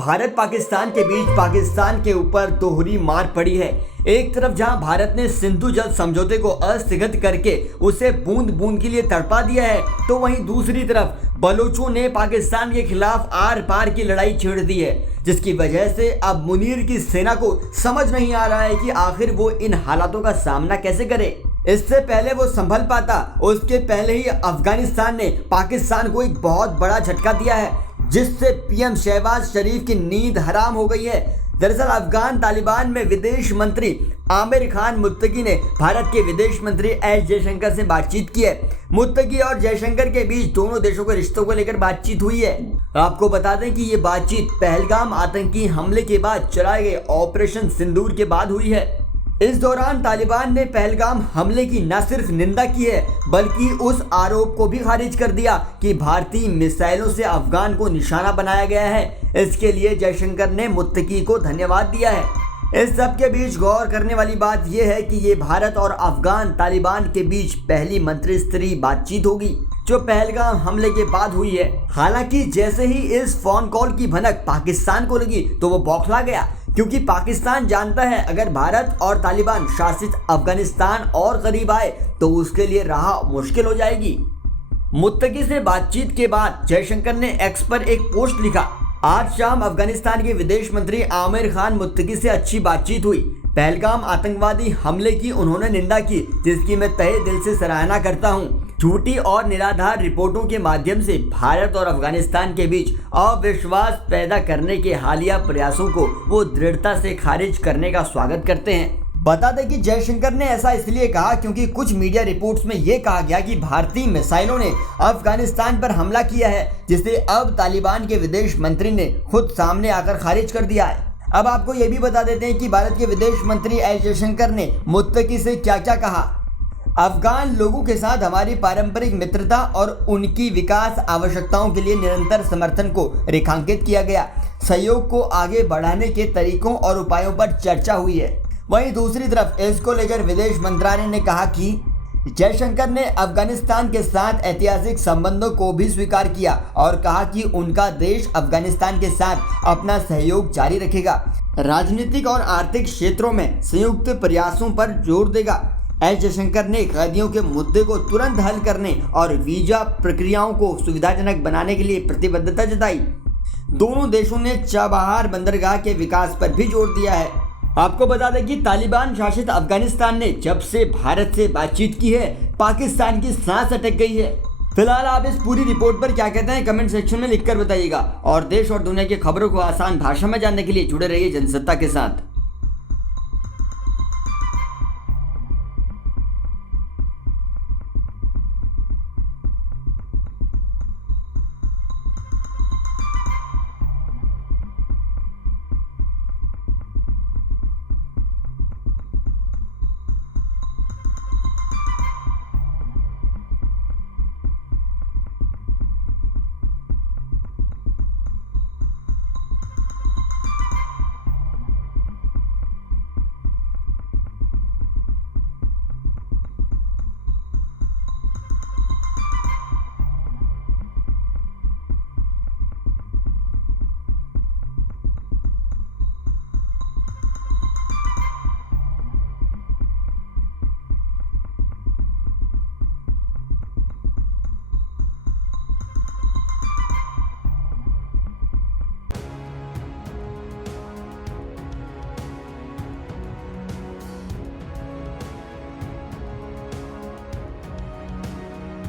भारत पाकिस्तान के बीच पाकिस्तान के ऊपर दोहरी मार पड़ी है। एक तरफ जहां भारत ने सिंधु जल समझौते को अस्थिगत करके उसे बूंद बूंद के लिए तड़पा दिया है, तो वहीं दूसरी तरफ बलोचों ने पाकिस्तान के खिलाफ आर पार की लड़ाई छेड़ दी है, जिसकी वजह से अब मुनीर की सेना को समझ नहीं आ रहा है कि आखिर वो इन हालातों का सामना कैसे करे। इससे पहले वो संभल पाता, उसके पहले ही अफगानिस्तान ने पाकिस्तान को एक बहुत बड़ा झटका दिया है, जिससे पीएम शहबाज शरीफ की नींद हराम हो गई है। दरअसल अफगान तालिबान में विदेश मंत्री आमिर खान मुत्तकी ने भारत के विदेश मंत्री एस जयशंकर से बातचीत की है। मुत्तकी और जयशंकर के बीच दोनों देशों के रिश्तों को लेकर बातचीत हुई है। आपको बता दें कि ये बातचीत पहलगाम आतंकी हमले के बाद चलाए गए ऑपरेशन सिंदूर के बाद हुई है। इस दौरान तालिबान ने पहलगाम हमले की न सिर्फ निंदा की है, बल्कि उस आरोप को भी खारिज कर दिया कि भारतीय मिसाइलों से अफगान को निशाना बनाया गया है। इसके लिए जयशंकर ने मुत्तकी को धन्यवाद दिया है। इस सब के बीच गौर करने वाली बात यह है कि ये भारत और अफगान तालिबान के बीच पहली मंत्री स्तरीय बातचीत होगी जो पहलगाम हमले के बाद हुई है। हालांकि जैसे ही इस फोन कॉल की भनक पाकिस्तान को लगी तो वो बौखला गया, क्योंकि पाकिस्तान जानता है अगर भारत और तालिबान शासित अफगानिस्तान और करीब आए तो उसके लिए राह मुश्किल हो जाएगी। मुत्तकी से बातचीत के बाद जयशंकर ने एक्स पर एक पोस्ट लिखा, आज शाम अफगानिस्तान के विदेश मंत्री आमिर खान मुत्तकी से अच्छी बातचीत हुई। पहलगाम आतंकवादी हमले की उन्होंने निंदा की, जिसकी मैं तहे दिल से सराहना करता हूँ। झूठी और निराधार रिपोर्टों के माध्यम से भारत और अफगानिस्तान के बीच अविश्वास पैदा करने के हालिया प्रयासों को वो दृढ़ता से खारिज करने का स्वागत करते हैं। बता दें कि जयशंकर ने ऐसा इसलिए कहा क्योंकि कुछ मीडिया रिपोर्ट्स में ये कहा गया कि भारतीय मिसाइलों ने अफगानिस्तान पर हमला किया है, जिसे अब तालिबान के विदेश मंत्री ने खुद सामने आकर खारिज कर दिया है। अब आपको ये भी बता देते हैं कि भारत के विदेश मंत्री एस जयशंकर ने मुत्तकी से क्या क्या कहा। अफगान लोगों के साथ हमारी पारंपरिक मित्रता और उनकी विकास आवश्यकताओं के लिए निरंतर समर्थन को रेखांकित किया गया। सहयोग को आगे बढ़ाने के तरीकों और उपायों पर चर्चा हुई है। वहीं दूसरी तरफ इसको लेकर विदेश मंत्रालय ने कहा कि जयशंकर ने अफगानिस्तान के साथ ऐतिहासिक संबंधों को भी स्वीकार किया और कहा कि उनका देश अफगानिस्तान के साथ अपना सहयोग जारी रखेगा, राजनीतिक और आर्थिक क्षेत्रों में संयुक्त प्रयासों पर जोर देगा। एस जयशंकर ने कैदियों के मुद्दे को तुरंत हल करने और वीजा प्रक्रियाओं को सुविधाजनक बनाने के लिए प्रतिबद्धता जताई। दोनों देशों ने चाबहार बंदरगाह के विकास पर भी जोर दिया है। आपको बता दें कि तालिबान शासित अफगानिस्तान ने जब से भारत से बातचीत की है, पाकिस्तान की सांस अटक गई है। फिलहाल आप इस पूरी रिपोर्ट पर क्या कहते हैं कमेंट सेक्शन में लिखकर बताइएगा, और देश और दुनिया की खबरों को आसान भाषा में जानने के लिए जुड़े रहिए जनसत्ता के साथ।